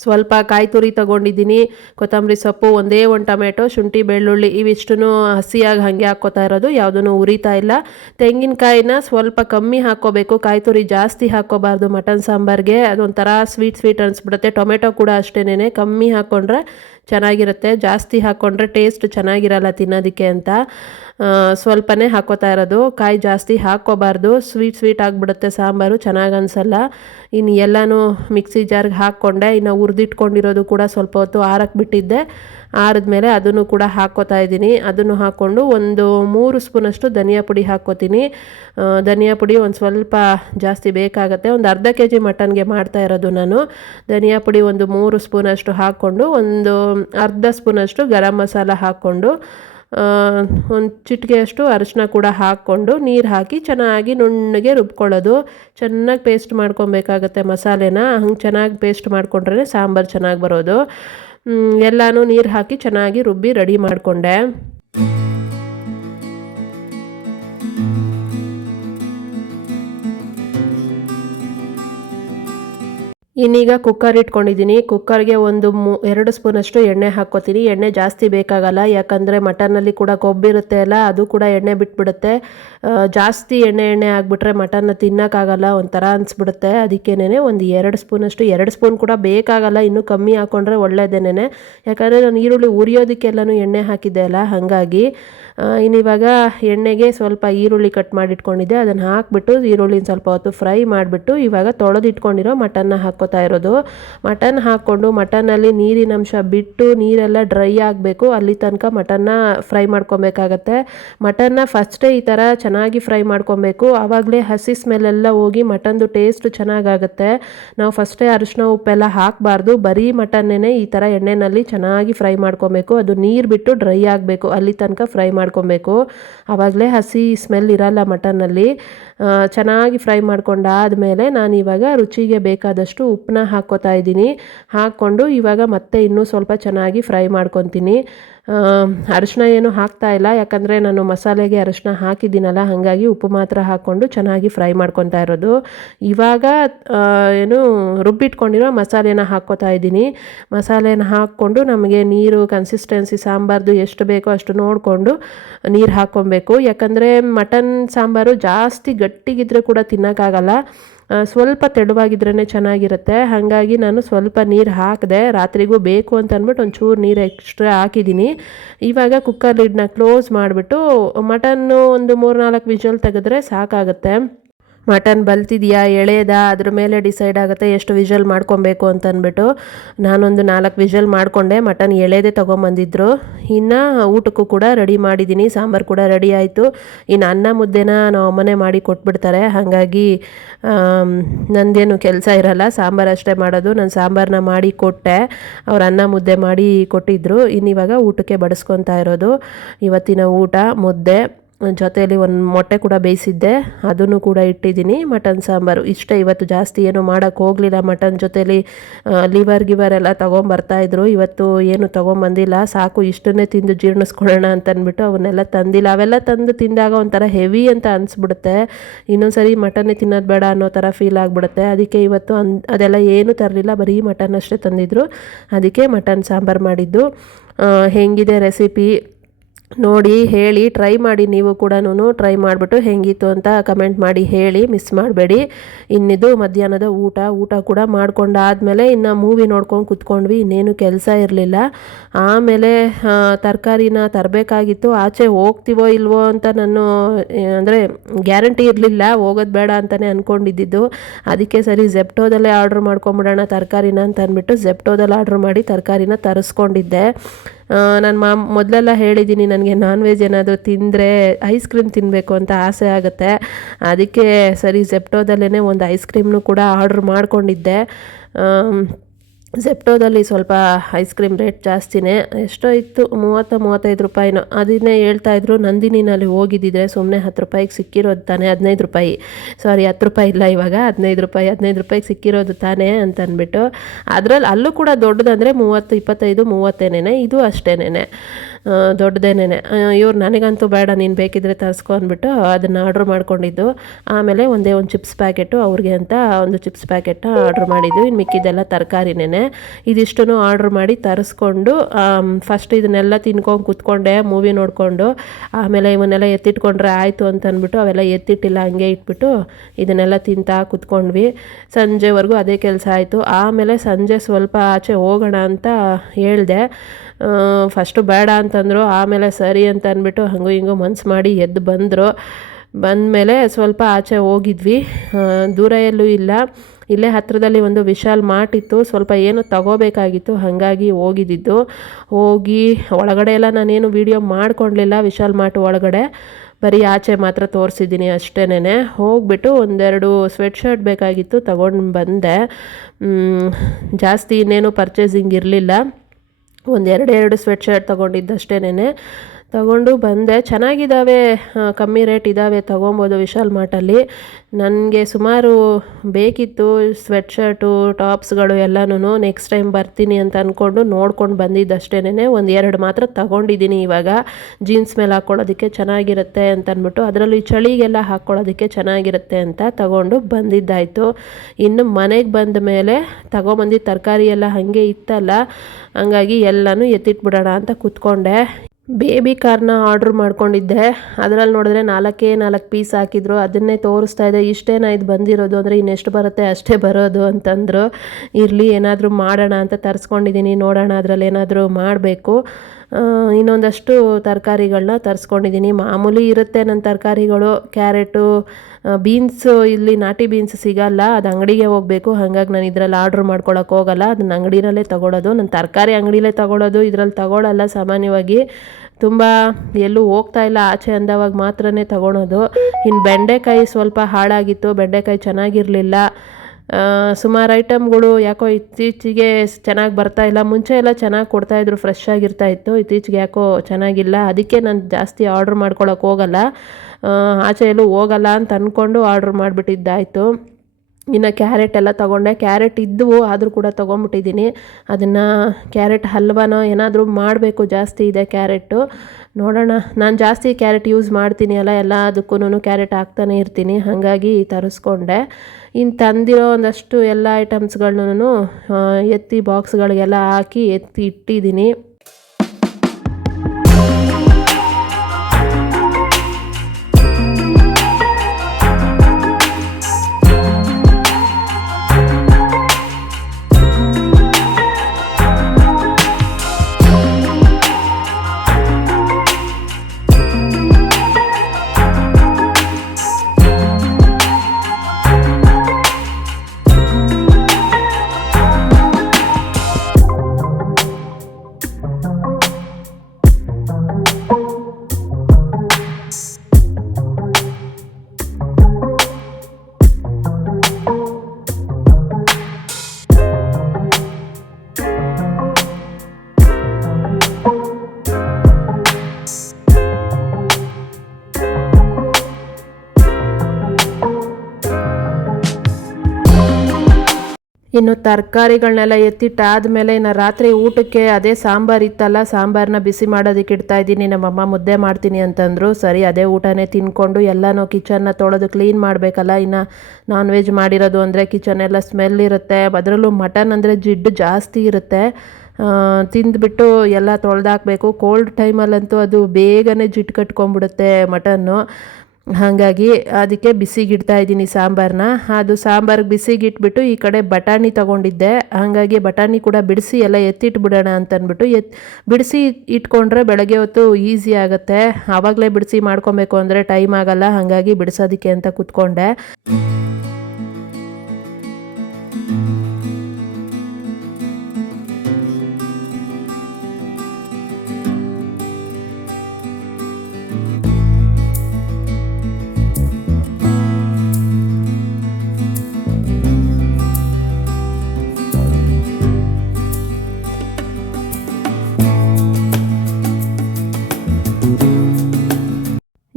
ಸ್ವಲ್ಪ ಕಾಯಿ ತುರಿ ತೊಗೊಂಡಿದ್ದೀನಿ, ಕೊತ್ತಂಬರಿ ಸೊಪ್ಪು, ಒಂದೇ ಒಂದು ಟೊಮೆಟೊ, ಶುಂಠಿ, ಬೆಳ್ಳುಳ್ಳಿ ಇವಿಷ್ಟೂ ಹಸಿಯಾಗಿ ಹಾಗೆ ಹಾಕ್ಕೋತಾ ಇರೋದು, ಯಾವುದೂ ಉರಿತಾ ಇಲ್ಲ. ತೆಂಗಿನಕಾಯಿನ ಸ್ವಲ್ಪ ಕಮ್ಮಿ ಹಾಕ್ಕೋಬೇಕು, ಕಾಯಿ ತುರಿ ಜಾಸ್ತಿ ಹಾಕ್ಕೋಬಾರ್ದು ಮಟನ್ ಸಾಂಬಾರಿಗೆ. ಅದೊಂಥರ ಸ್ವೀಟ್ ಅನಿಸ್ಬಿಡುತ್ತೆ. ಟೊಮೆಟೊ ಕೂಡ ಅಷ್ಟೇನೆ, ಕಮ್ಮಿ ಹಾಕ್ಕೊಂಡ್ರೆ ಚೆನ್ನಾಗಿರುತ್ತೆ, ಜಾಸ್ತಿ ಹಾಕ್ಕೊಂಡ್ರೆ ಟೇಸ್ಟ್ ಚೆನ್ನಾಗಿರಲ್ಲ ತಿನ್ನೋದಕ್ಕೆ ಅಂತ. ಸ್ವಲ್ಪನೇ ಹಾಕೋತಾ ಇರೋದು. ಕಾಯಿ ಜಾಸ್ತಿ ಹಾಕ್ಕೋಬಾರ್ದು, ಸ್ವೀಟ್ ಆಗಿಬಿಡುತ್ತೆ ಸಾಂಬಾರು, ಚೆನ್ನಾಗಿ ಅನಿಸಲ್ಲ. ಇನ್ನು ಎಲ್ಲನೂ ಮಿಕ್ಸಿ ಜಾರ್ಗೆ ಹಾಕ್ಕೊಂಡೆ. ಇನ್ನು ಹುರಿದಿಟ್ಕೊಂಡಿರೋದು ಕೂಡ ಸ್ವಲ್ಪ ಹೊತ್ತು ಆರಕ್ಕೆ ಬಿಟ್ಟಿದ್ದೆ. ಆರಿದ್ಮೇಲೆ ಅದನ್ನು ಕೂಡ ಹಾಕ್ಕೋತಾ ಇದ್ದೀನಿ. ಅದನ್ನು ಹಾಕ್ಕೊಂಡು ಒಂದು 3 ಸ್ಪೂನಷ್ಟು ಧನಿಯಾ ಪುಡಿ ಹಾಕ್ಕೋತೀನಿ. ಧನಿಯಾ ಪುಡಿ ಒಂದು ಸ್ವಲ್ಪ ಜಾಸ್ತಿ ಬೇಕಾಗುತ್ತೆ. ಒಂದು ಅರ್ಧ kg ಮಟನ್ಗೆ ಮಾಡ್ತಾ ಇರೋದು ನಾನು. ಧನಿಯಾ ಪುಡಿ ಒಂದು 3 ಸ್ಪೂನಷ್ಟು ಹಾಕ್ಕೊಂಡು, ಒಂದು ಅರ್ಧ ಸ್ಪೂನಷ್ಟು ಗರಂ ಮಸಾಲ ಹಾಕ್ಕೊಂಡು, ಒಂದು ಚಿಟಿಕೆಯಷ್ಟು ಅರಿಶಿನ ಕೂಡ ಹಾಕ್ಕೊಂಡು ನೀರು ಹಾಕಿ ಚೆನ್ನಾಗಿ ನುಣ್ಣಗೆ ರುಬ್ಕೊಳ್ಳೋದು. ಚೆನ್ನಾಗಿ ಪೇಸ್ಟ್ ಮಾಡ್ಕೊಬೇಕಾಗತ್ತೆ ಮಸಾಲೆನ. ಹಂಗೆ ಚೆನ್ನಾಗಿ ಪೇಸ್ಟ್ ಮಾಡ್ಕೊಂಡ್ರೆ ಸಾಂಬಾರು ಚೆನ್ನಾಗಿ ಬರೋದು. ಎಲ್ಲನೂ ನೀರು ಹಾಕಿ ಚೆನ್ನಾಗಿ ರುಬ್ಬಿ ರೆಡಿ ಮಾಡಿಕೊಂಡೆ. ಇನ್ನೀಗ ಕುಕ್ಕರ್ ಇಟ್ಕೊಂಡಿದ್ದೀನಿ. ಕುಕ್ಕರ್ಗೆ ಒಂದು 2 ಸ್ಪೂನಷ್ಟು ಎಣ್ಣೆ ಹಾಕ್ಕೋತೀನಿ. ಎಣ್ಣೆ ಜಾಸ್ತಿ ಬೇಕಾಗಲ್ಲ, ಯಾಕಂದರೆ ಮಟನ್ನಲ್ಲಿ ಕೂಡ ಕೊಬ್ಬಿರುತ್ತೆ ಅಲ್ಲ, ಅದು ಕೂಡ ಎಣ್ಣೆ ಬಿಟ್ಬಿಡುತ್ತೆ. ಜಾಸ್ತಿ ಎಣ್ಣೆ ಆಗಿಬಿಟ್ರೆ ಮಟನ್ನ ತಿನ್ನೋಕ್ಕಾಗಲ್ಲ, ಒಂಥರ ಅನಿಸ್ಬಿಡುತ್ತೆ. ಅದಕ್ಕೇನೆ ಒಂದು 2 ಸ್ಪೂನಷ್ಟು, 2 ಸ್ಪೂನ್ ಕೂಡ ಬೇಕಾಗಲ್ಲ, ಇನ್ನೂ ಕಮ್ಮಿ ಹಾಕ್ಕೊಂಡ್ರೆ ಒಳ್ಳೆಯದೇನೆ. ಯಾಕಂದರೆ ನಾನು ಈರುಳ್ಳಿ ಉರಿಯೋದಕ್ಕೆಲ್ಲನೂ ಎಣ್ಣೆ ಹಾಕಿದ್ದೆ ಅಲ್ಲ, ಹಾಗಾಗಿ. ಇನ್ನಿವಾಗ ಎಣ್ಣೆಗೆ ಸ್ವಲ್ಪ ಈರುಳ್ಳಿ ಕಟ್ ಮಾಡಿ ಇಟ್ಕೊಂಡಿದ್ದೆ, ಅದನ್ನು ಹಾಕ್ಬಿಟ್ಟು ಈರುಳ್ಳಿನ ಸ್ವಲ್ಪ ಹೊತ್ತು ಫ್ರೈ ಮಾಡಿಬಿಟ್ಟು ಇವಾಗ ತೊಳೆದಿಟ್ಕೊಂಡಿರೋ ಮಟನ್ನ ಹಾಕ್ಕೋತಾ ಇರೋದು. ಮಟನ್ ಹಾಕ್ಕೊಂಡು ಮಟನ್ನಲ್ಲಿ ನೀರಿನ ಅಂಶ ಬಿಟ್ಟು ನೀರೆಲ್ಲ ಡ್ರೈ ಆಗಬೇಕು, ಅಲ್ಲಿ ತನಕ ಮಟನ್ನ ಫ್ರೈ ಮಾಡ್ಕೊಬೇಕಾಗತ್ತೆ. ಮಟನ್ನ ಫಸ್ಟೇ ಈ ಥರ ಚೆನ್ನಾಗಿ ಫ್ರೈ ಮಾಡ್ಕೊಬೇಕು, ಆವಾಗಲೇ ಹಸಿ ಸ್ಮೆಲ್ಲೆಲ್ಲ ಹೋಗಿ ಮಟನ್ದು ಟೇಸ್ಟ್ ಚೆನ್ನಾಗಾಗುತ್ತೆ. ನಾವು ಫಸ್ಟೇ ಅರಿಶಿನ ಉಪ್ಪೆಲ್ಲ ಹಾಕಬಾರ್ದು, ಬರೀ ಮಟನ್ನೇ ಈ ಥರ ಎಣ್ಣೆಯಲ್ಲಿ ಚೆನ್ನಾಗಿ ಫ್ರೈ ಮಾಡ್ಕೊಬೇಕು. ಅದು ನೀರು ಬಿಟ್ಟು ಡ್ರೈ ಆಗಬೇಕು, ಅಲ್ಲಿ ತನಕ ಫ್ರೈ ಮಾಡ್ಕೊಬೇಕು. ಆವಾಗಲೇ ಹಸಿ ಸ್ಮೆಲ್ ಇರಲ್ಲ ಮಟನ್ನಲ್ಲಿ. ಚೆನ್ನಾಗಿ ಫ್ರೈ ಮಾಡ್ಕೊಂಡಾದಮೇಲೆ ನಾನು ಇವಾಗ ರುಚಿಗೆ ಬೇಕಾದಷ್ಟು ಉಪ್ಪನ್ನ ಹಾಕ್ಕೋತಾ ಇದ್ದೀನಿ. ಹಾಕ್ಕೊಂಡು ಇವಾಗ ಮತ್ತೆ ಇನ್ನೂ ಸ್ವಲ್ಪ ಚೆನ್ನಾಗಿ ಫ್ರೈ ಮಾಡ್ಕೊತೀನಿ. ಅರಿಶಿನ ಏನು ಹಾಕ್ತಾ ಇಲ್ಲ, ಯಾಕಂದರೆ ನಾನು ಮಸಾಲೆಗೆ ಅರಿಶಿನ ಹಾಕಿದ್ದೀನಲ್ಲ, ಹಾಗಾಗಿ ಉಪ್ಪು ಮಾತ್ರ ಹಾಕ್ಕೊಂಡು ಚೆನ್ನಾಗಿ ಫ್ರೈ ಮಾಡ್ಕೊತಾ ಇರೋದು. ಇವಾಗ ಏನು ರುಬ್ಬಿಟ್ಕೊಂಡಿರೋ ಮಸಾಲೆನ ಹಾಕ್ಕೋತಾ ಇದ್ದೀನಿ. ಮಸಾಲೆನ ಹಾಕ್ಕೊಂಡು ನಮಗೆ ನೀರು ಕನ್ಸಿಸ್ಟೆನ್ಸಿ ಸಾಂಬಾರ್ದು ಎಷ್ಟು ಬೇಕೋ ಅಷ್ಟು ನೋಡಿಕೊಂಡು ನೀರು ಹಾಕ್ಕೊಬೇಕು. ಯಾಕಂದರೆ ಮಟನ್ ಸಾಂಬಾರು ಜಾಸ್ತಿ ಗಟ್ಟಿಗಿದ್ರೆ ಕೂಡ ತಿನ್ನೋಕ್ಕಾಗಲ್ಲ, ಸ್ವಲ್ಪ ತೆಳುವಾಗಿದ್ರೇ ಚೆನ್ನಾಗಿರುತ್ತೆ. ಹಾಗಾಗಿ ನಾನು ಸ್ವಲ್ಪ ನೀರು ಹಾಕಿದೆ, ರಾತ್ರಿಗೂ ಬೇಕು ಅಂತ ಅಂದ್ಬಿಟ್ಟು ಒಂಚೂರು ನೀರು ಎಕ್ಸ್ಟ್ರಾ ಹಾಕಿದ್ದೀನಿ. ಇವಾಗ ಕುಕ್ಕರ್ ಲಿಡ್ನ ಕ್ಲೋಸ್ ಮಾಡಿಬಿಟ್ಟು ಮಟನ್ನು ಒಂದು 3-4 ವಿಷಲ್ ತೆಗೆದ್ರೆ ಸಾಕಾಗುತ್ತೆ. ಮಟನ್ ಬಲ್ತಿದೆಯಾ ಎಳೆದಾ ಅದ್ರ ಮೇಲೆ ಡಿಸೈಡ್ ಆಗುತ್ತೆ ಎಷ್ಟು ವಿಷಲ್ ಮಾಡ್ಕೊಬೇಕು ಅಂತಂದ್ಬಿಟ್ಟು. ನಾನೊಂದು 4 ವಿಷಲ್ ಮಾಡಿಕೊಂಡೆ. ಮಟನ್ ಎಳೆದೇ ತೊಗೊಂಬಂದಿದ್ರು. ಇನ್ನು ಊಟಕ್ಕೂ ಕೂಡ ರೆಡಿ ಮಾಡಿದ್ದೀನಿ, ಸಾಂಬಾರು ಕೂಡ ರೆಡಿ ಆಯಿತು. ಇನ್ನು ಅನ್ನ ಮುದ್ದೆನ ನಾವು ಅಮ್ಮನೇ ಮಾಡಿ ಕೊಟ್ಬಿಡ್ತಾರೆ, ಹಾಗಾಗಿ ನಂದೇನು ಕೆಲಸ ಇರಲ್ಲ, ಸಾಂಬಾರು ಅಷ್ಟೇ ಮಾಡೋದು. ನಾನು ಸಾಂಬಾರನ್ನ ಮಾಡಿ ಕೊಟ್ಟೆ, ಅವ್ರು ಅನ್ನ ಮುದ್ದೆ ಮಾಡಿ ಕೊಟ್ಟಿದ್ದರು. ಇನ್ನಿವಾಗ ಊಟಕ್ಕೆ ಬಡಿಸ್ಕೊತಾ ಇರೋದು. ಇವತ್ತಿನ ಊಟ ಮುದ್ದೆ ಜೊತೆಯಲ್ಲಿ ಒಂದು ಮೊಟ್ಟೆ ಕೂಡ ಬೇಯಿಸಿದ್ದೆ, ಅದನ್ನು ಕೂಡ ಇಟ್ಟಿದ್ದೀನಿ. ಮಟನ್ ಸಾಂಬಾರು ಇಷ್ಟೇ ಇವತ್ತು, ಜಾಸ್ತಿ ಏನು ಮಾಡೋಕ್ಕೆ ಹೋಗಲಿಲ್ಲ. ಮಟನ್ ಜೊತೆಲಿ ಲಿವರ್ ಎಲ್ಲ ತೊಗೊಂಬರ್ತಾಯಿದ್ರು, ಇವತ್ತು ಏನು ತೊಗೊಂಬಂದಿಲ್ಲ. ಸಾಕು ಇಷ್ಟನ್ನೇ ತಿಂದು ಜೀರ್ಣಿಸ್ಕೊಳ್ಳೋಣ ಅಂತಂದ್ಬಿಟ್ಟು ಅವನ್ನೆಲ್ಲ ತಂದಿಲ್ಲ. ಅವೆಲ್ಲ ತಂದು ತಿಂದಾಗ ಒಂಥರ ಹೆವಿ ಅಂತ ಅನಿಸ್ಬಿಡುತ್ತೆ. ಇನ್ನೊಂದ್ಸರಿ ಮಟನ್ನೇ ತಿನ್ನೋದು ಬೇಡ ಅನ್ನೋ ಥರ ಫೀಲ್ ಆಗಿಬಿಡುತ್ತೆ. ಅದಕ್ಕೆ ಇವತ್ತು ಅದೆಲ್ಲ ಏನೂ ತರಲಿಲ್ಲ, ಬರೀ ಮಟನ್ ಅಷ್ಟೇ ತಂದಿದ್ರು. ಅದಕ್ಕೆ ಮಟನ್ ಸಾಂಬಾರು ಮಾಡಿದ್ದು. ಹೆಂಗಿದೆ ರೆಸಿಪಿ ನೋಡಿ ಹೇಳಿ, ಟ್ರೈ ಮಾಡಿ ನೀವು ಕೂಡ. ಟ್ರೈ ಮಾಡಿಬಿಟ್ಟು ಹೆಂಗಿತ್ತು ಅಂತ ಕಮೆಂಟ್ ಮಾಡಿ ಹೇಳಿ, ಮಿಸ್ ಮಾಡಬೇಡಿ. ಇನ್ನಿದು ಮಧ್ಯಾಹ್ನದ ಊಟ ಕೂಡ ಮಾಡ್ಕೊಂಡಾದಮೇಲೆ ಇನ್ನು ಮೂವಿ ನೋಡ್ಕೊಂಡು ಕುತ್ಕೊಂಡ್ವಿ, ಇನ್ನೇನು ಕೆಲಸ ಇರಲಿಲ್ಲ. ಆಮೇಲೆ ತರಕಾರಿನ ತರಬೇಕಾಗಿತ್ತು. ಆಚೆ ಹೋಗ್ತೀವೋ ಇಲ್ವೋ ಅಂತ ನಾನು ಅಂದರೆ ಗ್ಯಾರಂಟಿ ಇರಲಿಲ್ಲ, ಹೋಗೋದು ಬೇಡ ಅಂತಲೇ ಅಂದ್ಕೊಂಡಿದ್ದು. ಅದಕ್ಕೆ ಸರಿ ಝೆಪ್ಟೋದಲ್ಲೇ ಆರ್ಡ್ರ್ ಮಾಡ್ಕೊಂಬಿಡೋಣ ತರಕಾರಿನ ಅಂತ ಅಂದ್ಬಿಟ್ಟು ಝೆಪ್ಟೋದಲ್ಲಿ ಆರ್ಡ್ರ್ ಮಾಡಿ ತರಕಾರಿನ ತರಿಸ್ಕೊಂಡಿದ್ದೆ. ನಾನು ಮೊದಲೆಲ್ಲ ಹೇಳಿದ್ದೀನಿ, ನನಗೆ ನಾನ್ ವೆಜ್ ಏನಾದರೂ ತಿಂದರೆ ಐಸ್ ಕ್ರೀಮ್ ತಿನ್ನಬೇಕು ಅಂತ ಆಸೆ ಆಗುತ್ತೆ. ಅದಕ್ಕೆ ಸರಿ ಝೆಪ್ಟೋದಲ್ಲೇ ಒಂದು ಐಸ್ ಕ್ರೀಮ್ನು ಕೂಡ ಆರ್ಡ್ರ್ ಮಾಡ್ಕೊಂಡಿದ್ದೆ. ಝೆಪ್ಟೋದಲ್ಲಿ ಸ್ವಲ್ಪ ಐಸ್ ಕ್ರೀಮ್ ರೇಟ್ ಜಾಸ್ತಿನೇ, ಎಷ್ಟೋ ಇತ್ತು, 30-35 ರೂಪಾಯಿನೋ. ಅದನ್ನೇ ಹೇಳ್ತಾಯಿದ್ರು. ನಂದಿನಿನಲ್ಲಿ ಹೋಗಿದ್ದಿದ್ರೆ ಸುಮ್ಮನೆ 10 ರೂಪಾಯಿಗೆ ಸಿಕ್ಕಿರೋದು ತಾನೇ, 15 ರೂಪಾಯಿ, ಸಾರಿ 10 ರೂಪಾಯಿ ಇಲ್ಲ ಇವಾಗ, 15 ರೂಪಾಯಿಗೆ ಸಿಕ್ಕಿರೋದು ತಾನೇ ಅಂತ ಅಂದ್ಬಿಟ್ಟು. ಅಲ್ಲೂ ಕೂಡ ದೊಡ್ಡದಂದರೆ 30, 25, 30 ಇದು ಅಷ್ಟೇನೆ, ದೊಡ್ಡದೇನೆ. ಇವ್ರು ನನಗಂತೂ ಬೇಡ, ನೀನು ಬೇಕಿದ್ರೆ ತರಿಸ್ಕೊ ಅಂದ್ಬಿಟ್ಟು ಅದನ್ನು ಆರ್ಡ್ರ್ ಮಾಡ್ಕೊಂಡಿದ್ದು. ಆಮೇಲೆ ಒಂದು ಚಿಪ್ಸ್ ಪ್ಯಾಕೆಟು ಅವ್ರಿಗೆ ಅಂತ ಒಂದು ಚಿಪ್ಸ್ ಪ್ಯಾಕೆಟ್ನ ಆರ್ಡ್ರ್ ಮಾಡಿದ್ದು. ಇನ್ನು ಮಿಕ್ಕಿದ್ದೆಲ್ಲ ತರಕಾರಿನೇ. ಇದಿಷ್ಟನ್ನು ಆರ್ಡ್ರ್ ಮಾಡಿ ತರಿಸ್ಕೊಂಡು ಫಸ್ಟ್ ಇದನ್ನೆಲ್ಲ ತಿನ್ಕೊಂಡು ಕೂತ್ಕೊಂಡೆ ಮೂವಿ ನೋಡಿಕೊಂಡು. ಆಮೇಲೆ ಇವನ್ನೆಲ್ಲ ಎತ್ತಿಟ್ಕೊಂಡ್ರೆ ಆಯಿತು ಅಂತ ಅಂದ್ಬಿಟ್ಟು ಅವೆಲ್ಲ ಎತ್ತಿಟ್ಟಿಲ್ಲ, ಹಂಗೆ ಇಟ್ಬಿಟ್ಟು ಇದನ್ನೆಲ್ಲ ತಿಂತಾ ಕೂತ್ಕೊಂಡ್ವಿ. ಸಂಜೆವರೆಗೂ ಅದೇ ಕೆಲಸ ಆಯಿತು. ಆಮೇಲೆ ಸಂಜೆ ಸ್ವಲ್ಪ ಆಚೆ ಹೋಗೋಣ ಅಂತ ಹೇಳಿದೆ. ಫಸ್ಟು ಬೇಡ ಅಂತಂದರು. ಆಮೇಲೆ ಸರಿ ಅಂತ ಅಂದ್ಬಿಟ್ಟು ಹಂಗೂ ಹಿಂಗೂ ಮನ್ಸು ಮಾಡಿ ಎದ್ದು ಬಂದರು. ಬಂದಮೇಲೆ ಸ್ವಲ್ಪ ಆಚೆ ಹೋಗಿದ್ವಿ. ದೂರ ಎಲ್ಲೂ ಇಲ್ಲ, ಇಲ್ಲೇ ಹತ್ತಿರದಲ್ಲಿ ಒಂದು ವಿಶಾಲ್ ಮಾರ್ಟ್ ಇತ್ತು. ಸ್ವಲ್ಪ ಏನು ತಗೋಬೇಕಾಗಿತ್ತು, ಹಾಗಾಗಿ ಹೋಗಿದ್ದಿದ್ದು. ಹೋಗಿ ಒಳಗಡೆ ಎಲ್ಲ ನಾನೇನು ವೀಡಿಯೋ ಮಾಡ್ಕೊಳ್ಲಿಲ್ಲ. ವಿಶಾಲ್ ಮಾರ್ಟ್ ಒಳಗಡೆ ಬರೀ ಆಚೆ ಮಾತ್ರ ತೋರಿಸಿದ್ದೀನಿ ಅಷ್ಟೇನೆ. ಹೋಗ್ಬಿಟ್ಟು ಒಂದೆರಡು ಸ್ವೆಟ್ ಶರ್ಟ್ ಬೇಕಾಗಿತ್ತು, ತಗೊಂಡು ಬಂದೆ. ಜಾಸ್ತಿ ಇನ್ನೇನು ಪರ್ಚೇಸಿಂಗ್ ಇರಲಿಲ್ಲ. ಎರಡು ಸ್ವೆಟ್ ಶರ್ಟ್ ತೊಗೊಂಡಿದ್ದಷ್ಟೇನೆ ತಗೊಂಡು ಬಂದೆ. ಚೆನ್ನಾಗಿದ್ದಾವೆ, ಕಮ್ಮಿ ರೇಟ್ ಇದ್ದಾವೆ, ತೊಗೊಬೋದು ವಿಶಾಲ್ ಮಾರ್ಟಲ್ಲಿ. ನನಗೆ ಸುಮಾರು ಬೇಕಿತ್ತು ಸ್ವೆಟ್ ಶರ್ಟು ಟಾಪ್ಸ್ಗಳು ಎಲ್ಲನೂ. ನೆಕ್ಸ್ಟ್ ಟೈಮ್ ಬರ್ತೀನಿ ಅಂತ ಅಂದ್ಕೊಂಡು ನೋಡ್ಕೊಂಡು ಬಂದಿದ್ದಷ್ಟೇನೆ. ಎರಡು ಮಾತ್ರ ತಗೊಂಡಿದ್ದೀನಿ. ಇವಾಗ ಜೀನ್ಸ್ ಮೇಲೆ ಹಾಕ್ಕೊಳ್ಳೋದಕ್ಕೆ ಚೆನ್ನಾಗಿರುತ್ತೆ ಅಂತ ಅಂದ್ಬಿಟ್ಟು, ಅದರಲ್ಲೂ ಈ ಚಳಿಗೆಲ್ಲ ಹಾಕ್ಕೊಳ್ಳೋದಕ್ಕೆ ಚೆನ್ನಾಗಿರುತ್ತೆ ಅಂತ ತಗೊಂಡು ಬಂದಿದ್ದಾಯಿತು. ಇನ್ನು ಮನೆಗೆ ಬಂದ ಮೇಲೆ ತಗೊಂಬಂದಿದ್ದು ತರಕಾರಿ ಎಲ್ಲ ಹಾಗೆ ಇತ್ತಲ್ಲ, ಹಂಗಾಗಿ ಎಲ್ಲನೂ ಎತ್ತಿಟ್ಬಿಡೋಣ ಅಂತ ಕೂತ್ಕೊಂಡೆ. ಬೇಬಿ ಕಾರ್ನ ಆರ್ಡ್ರ್ ಮಾಡ್ಕೊಂಡಿದ್ದೆ. ಅದರಲ್ಲಿ ನೋಡಿದ್ರೆ 4 ಪೀಸ್ ಹಾಕಿದ್ರು. ಅದನ್ನೇ ತೋರಿಸ್ತಾ ಇದೆ. ಇಷ್ಟೇನ ಇದು ಬಂದಿರೋದು ಅಂದರೆ ಇನ್ನೆಷ್ಟು ಬರುತ್ತೆ ಅಷ್ಟೇ ಬರೋದು ಅಂತಂದರು. ಇರಲಿ ಏನಾದರೂ ಮಾಡೋಣ ಅಂತ ತರಿಸ್ಕೊಂಡಿದ್ದೀನಿ. ನೋಡೋಣ ಅದರಲ್ಲಿ ಏನಾದರೂ ಮಾಡಬೇಕು. ಇನ್ನೊಂದಷ್ಟು ತರಕಾರಿಗಳನ್ನ ತರಿಸ್ಕೊಂಡಿದ್ದೀನಿ. ಮಾಮೂಲಿ ಇರುತ್ತೆ ನನ್ನ ತರಕಾರಿಗಳು. ಕ್ಯಾರೆಟು, ಬೀನ್ಸು ಇಲ್ಲಿ ನಾಟಿ ಬೀನ್ಸ್ ಸಿಗಲ್ಲ, ಅದು ಅಂಗಡಿಗೆ ಹೋಗಬೇಕು. ಹಾಗಾಗಿ ನಾನು ಇದರಲ್ಲಿ ಆರ್ಡ್ರ್ ಮಾಡ್ಕೊಳಕ್ಕೆ ಹೋಗಲ್ಲ, ಅದನ್ನ ಅಂಗಡಿನಲ್ಲೇ ತೊಗೊಳೋದು. ನಾನು ತರಕಾರಿ ಅಂಗಡಿಲೇ ತೊಗೊಳೋದು, ಇದರಲ್ಲಿ ತೊಗೊಳಲ್ಲ ಸಾಮಾನ್ಯವಾಗಿ. ತುಂಬ ಎಲ್ಲೂ ಹೋಗ್ತಾ ಇಲ್ಲ ಆಚೆ ಅಂದವಾಗ ಮಾತ್ರನೇ ತೊಗೊಳೋದು. ಇನ್ನು ಬೆಂಡೆಕಾಯಿ ಸ್ವಲ್ಪ ಹಾಳಾಗಿತ್ತು, ಬೆಂಡೆಕಾಯಿ ಚೆನ್ನಾಗಿರಲಿಲ್ಲ. ಸುಮಾರು ಐಟಮ್ಗಳು ಯಾಕೋ ಇತ್ತೀಚೆಗೆ ಚೆನ್ನಾಗಿ ಬರ್ತಾಯಿಲ್ಲ. ಮುಂಚೆ ಎಲ್ಲ ಚೆನ್ನಾಗಿ ಕೊಡ್ತಾಯಿದ್ರು, ಫ್ರೆಶ್ ಆಗಿರ್ತಾಯಿತ್ತು. ಇತ್ತೀಚೆಗೆ ಯಾಕೋ ಚೆನ್ನಾಗಿಲ್ಲ. ಅದಕ್ಕೆ ನಾನು ಜಾಸ್ತಿ ಆರ್ಡ್ರ್ ಮಾಡ್ಕೊಳಕ್ಕೆ ಹೋಗಲ್ಲ, ಆಚೆ ಎಲ್ಲೂ ಹೋಗಲ್ಲ ಅಂತ ಅಂದ್ಕೊಂಡು ಆರ್ಡ್ರ್ ಮಾಡಿಬಿಟ್ಟಿದ್ದಾಯಿತು. ಇನ್ನು ಕ್ಯಾರೆಟ್ ಎಲ್ಲ ತೊಗೊಂಡೆ. ಕ್ಯಾರೆಟ್ ಇದ್ದವು ಆದರೂ ಕೂಡ ತೊಗೊಂಬಿಟ್ಟಿದ್ದೀನಿ. ಅದನ್ನು ಕ್ಯಾರೆಟ್ ಹಲ್ವಾನೋ ಏನಾದರೂ ಮಾಡಬೇಕು. ಜಾಸ್ತಿ ಇದೆ ಕ್ಯಾರೆಟು, ನೋಡೋಣ. ನಾನು ಜಾಸ್ತಿ ಕ್ಯಾರೆಟ್ ಯೂಸ್ ಮಾಡ್ತೀನಿ ಅಲ್ಲ, ಎಲ್ಲದಕ್ಕೂ ಕ್ಯಾರೆಟ್ ಹಾಕ್ತಾನೆ ಇರ್ತೀನಿ, ಹಾಗಾಗಿ ತರಿಸ್ಕೊಂಡೆ. ಇನ್ನು ತಂದಿರೋ ಒಂದಷ್ಟು ಎಲ್ಲ ಐಟಮ್ಸ್ಗಳನ್ನೂ ಎತ್ತಿ ಬಾಕ್ಸ್ಗಳಿಗೆಲ್ಲ ಹಾಕಿ ಎತ್ತಿ ಇಟ್ಟಿದ್ದೀನಿ. ಇನ್ನು ತರಕಾರಿಗಳನ್ನೆಲ್ಲ ಎತ್ತಿಟ್ಟಾದಮೇಲೆ ಇನ್ನು ರಾತ್ರಿ ಊಟಕ್ಕೆ ಅದೇ ಸಾಂಬಾರು ಇತ್ತಲ್ಲ, ಸಾಂಬಾರನ್ನ ಬಿಸಿ ಮಾಡೋದಕ್ಕೆ ಇಡ್ತಾಯಿದ್ದೀನಿ. ನಮ್ಮಮ್ಮ ಮುದ್ದೆ ಮಾಡ್ತೀನಿ ಅಂತಂದರು. ಸರಿ ಅದೇ ಊಟನೇ ತಿನ್ಕೊಂಡು ಎಲ್ಲನೂ ಕಿಚನ್ನ ತೊಳೆದು ಕ್ಲೀನ್ ಮಾಡಬೇಕಲ್ಲ. ಇನ್ನು ನಾನ್ ವೆಜ್ ಮಾಡಿರೋದು ಅಂದರೆ ಕಿಚನ್ ಎಲ್ಲ ಸ್ಮೆಲ್ ಇರುತ್ತೆ. ಅದರಲ್ಲೂ ಮಟನ್ ಅಂದರೆ ಜಿಡ್ಡು ಜಾಸ್ತಿ ಇರುತ್ತೆ. ತಿಂದುಬಿಟ್ಟು ಎಲ್ಲ ತೊಳೆದಾಕಬೇಕು. ಕೋಲ್ಡ್ ಟೈಮಲ್ಲಂತೂ ಅದು ಬೇಗನೆ ಜಿಡ್ಡು ಕಟ್ಕೊಂಡ್ಬಿಡುತ್ತೆ ಮಟನ್ನು. ಹಾಗಾಗಿ ಅದಕ್ಕೆ ಬಿಸಿಗಿಡ್ತಾ ಇದ್ದೀನಿ ಸಾಂಬಾರನ್ನ. ಅದು ಸಾಂಬಾರಿಗೆ ಬಿಸಿಗಿಟ್ಬಿಟ್ಟು ಈ ಕಡೆ ಬಟಾಣಿ ತೊಗೊಂಡಿದ್ದೆ. ಹಾಗಾಗಿ ಬಟಾಣಿ ಕೂಡ ಬಿಡಿಸಿ ಎಲ್ಲ ಎತ್ತಿಟ್ಬಿಡೋಣ ಅಂತಂದ್ಬಿಟ್ಟು ಬಿಡಿಸಿ ಇಟ್ಕೊಂಡ್ರೆ ಬೆಳಗ್ಗೆ ಹೊತ್ತು ಈಸಿ ಆಗುತ್ತೆ. ಆವಾಗಲೇ ಬಿಡಿಸಿ ಮಾಡ್ಕೊಬೇಕು ಅಂದರೆ ಟೈಮ್ ಆಗಲ್ಲ, ಹಾಗಾಗಿ ಬಿಡಿಸೋದಕ್ಕೆ ಅಂತ ಕೂತ್ಕೊಂಡೆ.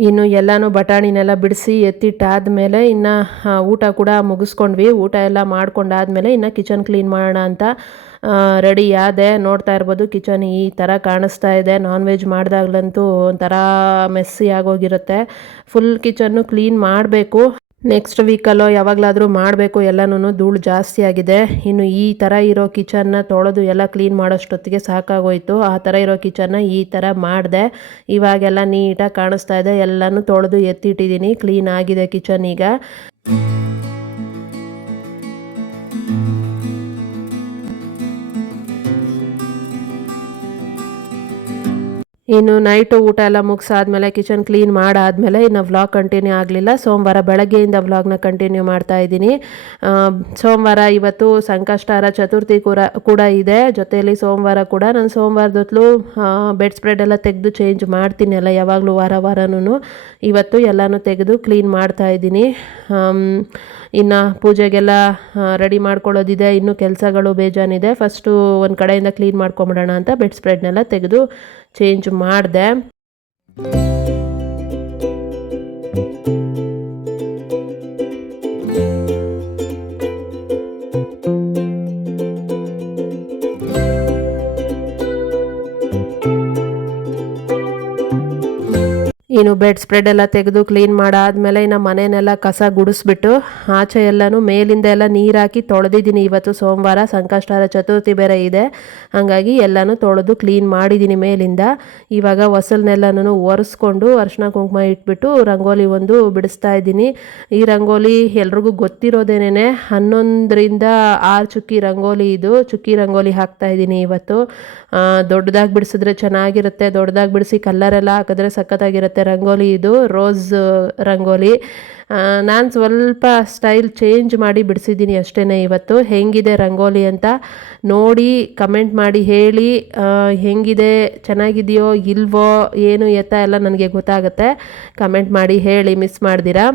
ಇನ್ನು ಎಲ್ಲನೂ ಬಟಾಣಿನೆಲ್ಲ ಬಿಡಿಸಿ ಎತ್ತಿಟ್ಟಾದಮೇಲೆ ಇನ್ನು ಊಟ ಕೂಡ ಮುಗಿಸ್ಕೊಂಡ್ವಿ. ಊಟ ಎಲ್ಲ ಮಾಡ್ಕೊಂಡಾದಮೇಲೆ ಇನ್ನು ಕಿಚನ್ ಕ್ಲೀನ್ ಮಾಡೋಣ ಅಂತ ರೆಡಿ ಆದೆ. ನೋಡ್ತಾ ಇರ್ಬೋದು ಕಿಚನ್ ಈ ಥರ ಕಾಣಿಸ್ತಾ ಇದೆ. ನಾನ್ ವೆಜ್ ಮಾಡಿದಾಗ್ಲಂತೂ ಒಂಥರ ಮೆಸ್ಸಿ ಆಗೋಗಿರುತ್ತೆ. ಫುಲ್ ಕಿಚನ್ನು ಕ್ಲೀನ್ ಮಾಡಬೇಕು. ನೆಕ್ಸ್ಟ್ ವೀಕಲ್ಲೋ ಯಾವಾಗಲಾದರೂ ಮಾಡಬೇಕು. ಎಲ್ಲನೂ ಧೂಳು ಜಾಸ್ತಿ ಆಗಿದೆ. ಇನ್ನು ಈ ಥರ ಇರೋ ಕಿಚನ್ನ ತೊಳೆದು ಎಲ್ಲ ಕ್ಲೀನ್ ಮಾಡೋಷ್ಟೊತ್ತಿಗೆ ಸಾಕಾಗೋಯ್ತು. ಆ ಥರ ಇರೋ ಕಿಚನ್ನ ಈ ಥರ ಮಾಡಿದೆ. ಇವಾಗೆಲ್ಲ ನೀಟಾಗಿ ಕಾಣಿಸ್ತಾ ಇದೆ. ಎಲ್ಲನೂ ತೊಳೆದು ಎತ್ತಿಟ್ಟಿದ್ದೀನಿ. ಕ್ಲೀನ್ ಆಗಿದೆ ಕಿಚನ್ ಈಗ. ಇನ್ನು ನೈಟು ಊಟ ಎಲ್ಲ ಮುಗಿಸಾದ್ಮೇಲೆ ಕಿಚನ್ ಕ್ಲೀನ್ ಮಾಡಾದಮೇಲೆ ಇನ್ನು ವ್ಲಾಗ್ ಕಂಟಿನ್ಯೂ ಆಗಲಿಲ್ಲ. ಸೋಮವಾರ ಬೆಳಗ್ಗೆಯಿಂದ ವ್ಲಾಗ್ನ ಕಂಟಿನ್ಯೂ ಮಾಡ್ತಾ ಇದ್ದೀನಿ. ಸೋಮವಾರ ಇವತ್ತು ಸಂಕಷ್ಟಾರ ಚತುರ್ಥಿ ಕೂಡ ಇದೆ. ಜೊತೆಯಲ್ಲಿ ಸೋಮವಾರ ಕೂಡ ನಾನು ಸೋಮವಾರದೊತ್ತಲು ಬೆಡ್ ಸ್ಪ್ರೆಡ್ ಎಲ್ಲ ತೆಗೆದು ಚೇಂಜ್ ಮಾಡ್ತೀನಿ ಅಲ್ಲ, ಯಾವಾಗಲೂ ವಾರನೂ. ಇವತ್ತು ಎಲ್ಲನೂ ತೆಗೆದು ಕ್ಲೀನ್ ಮಾಡ್ತಾ ಇದ್ದೀನಿ. ಇನ್ನು ಪೂಜೆಗೆಲ್ಲ ರೆಡಿ ಮಾಡ್ಕೊಳ್ಳೋದಿದೆ, ಇನ್ನೂ ಕೆಲಸಗಳು ಬೇಜಾನಿದೆ. ಫಸ್ಟು ಒಂದು ಕಡೆಯಿಂದ ಕ್ಲೀನ್ ಮಾಡ್ಕೊಂಬಿಡೋಣ ಅಂತ ಬೆಡ್ ಸ್ಪ್ರೆಡ್ನೆಲ್ಲ ತೆಗೆದು ಚೇಂಜ್ ಮಾಡಿದೆ. ಇನ್ನು ಬೆಡ್ ಸ್ಪ್ರೆಡ್ ಎಲ್ಲ ತೆಗೆದು ಕ್ಲೀನ್ ಮಾಡಾದ್ಮೇಲೆ ಇನ್ನು ಮನೆಯನ್ನೆಲ್ಲ ಕಸ ಗುಡಿಸ್ಬಿಟ್ಟು ಆಚೆ ಎಲ್ಲನೂ ಮೇಲಿಂದ ಎಲ್ಲ ನೀರು ಹಾಕಿ ತೊಳೆದಿದ್ದೀನಿ. ಇವತ್ತು ಸೋಮವಾರ ಸಂಕಷ್ಟಾರ ಚತುರ್ಥಿ ಬೇರೆ ಇದೆ, ಹಾಗಾಗಿ ಎಲ್ಲನೂ ತೊಳೆದು ಕ್ಲೀನ್ ಮಾಡಿದ್ದೀನಿ ಮೇಲಿಂದ. ಇವಾಗ ಹೊಸಲನ್ನೆಲ್ಲನೂ ಒರೆಸ್ಕೊಂಡು ಅರಿಶಿನ ಕುಂಕುಮ ಇಟ್ಬಿಟ್ಟು ರಂಗೋಲಿ ಒಂದು ಬಿಡಿಸ್ತಾ ಇದ್ದೀನಿ. ಈ ರಂಗೋಲಿ ಎಲ್ರಿಗೂ ಗೊತ್ತಿರೋದೇನೆ, 11ರಿಂದ 6 ಚುಕ್ಕಿ ರಂಗೋಲಿ. ಇದು ಚುಕ್ಕಿ ರಂಗೋಲಿ ಹಾಕ್ತಾ ಇದ್ದೀನಿ ಇವತ್ತು. ದೊಡ್ಡದಾಗಿ ಬಿಡಿಸಿದ್ರೆ ಚೆನ್ನಾಗಿರುತ್ತೆ, ದೊಡ್ಡದಾಗಿ ಬಿಡಿಸಿ ಕಲ್ಲರೆಲ್ಲ ಹಾಕಿದ್ರೆ ಸಖತ್ತಾಗಿರುತ್ತೆ ರಂಗೋಲಿ. ಇದು ರೋಸ್ ರಂಗೋಲಿ. ನಾನು ಸ್ವಲ್ಪ ಸ್ಟೈಲ್ ಚೇಂಜ್ ಮಾಡಿ ಬಿಡಿಸಿದ್ದೀನಿ ಅಷ್ಟೇ. ಇವತ್ತು ಹೆಂಗಿದೆ ರಂಗೋಲಿ ಅಂತ ನೋಡಿ ಕಮೆಂಟ್ ಮಾಡಿ ಹೇಳಿ. ಹೆಂಗಿದೆ, ಚೆನ್ನಾಗಿದೆಯೋ ಇಲ್ವೋ, ಏನು ಎತ್ತ ಎಲ್ಲ ನನಗೆ ಗೊತ್ತಾಗುತ್ತೆ. ಕಮೆಂಟ್ ಮಾಡಿ ಹೇಳಿ, ಮಿಸ್ ಮಾಡ್ದಿರಾ.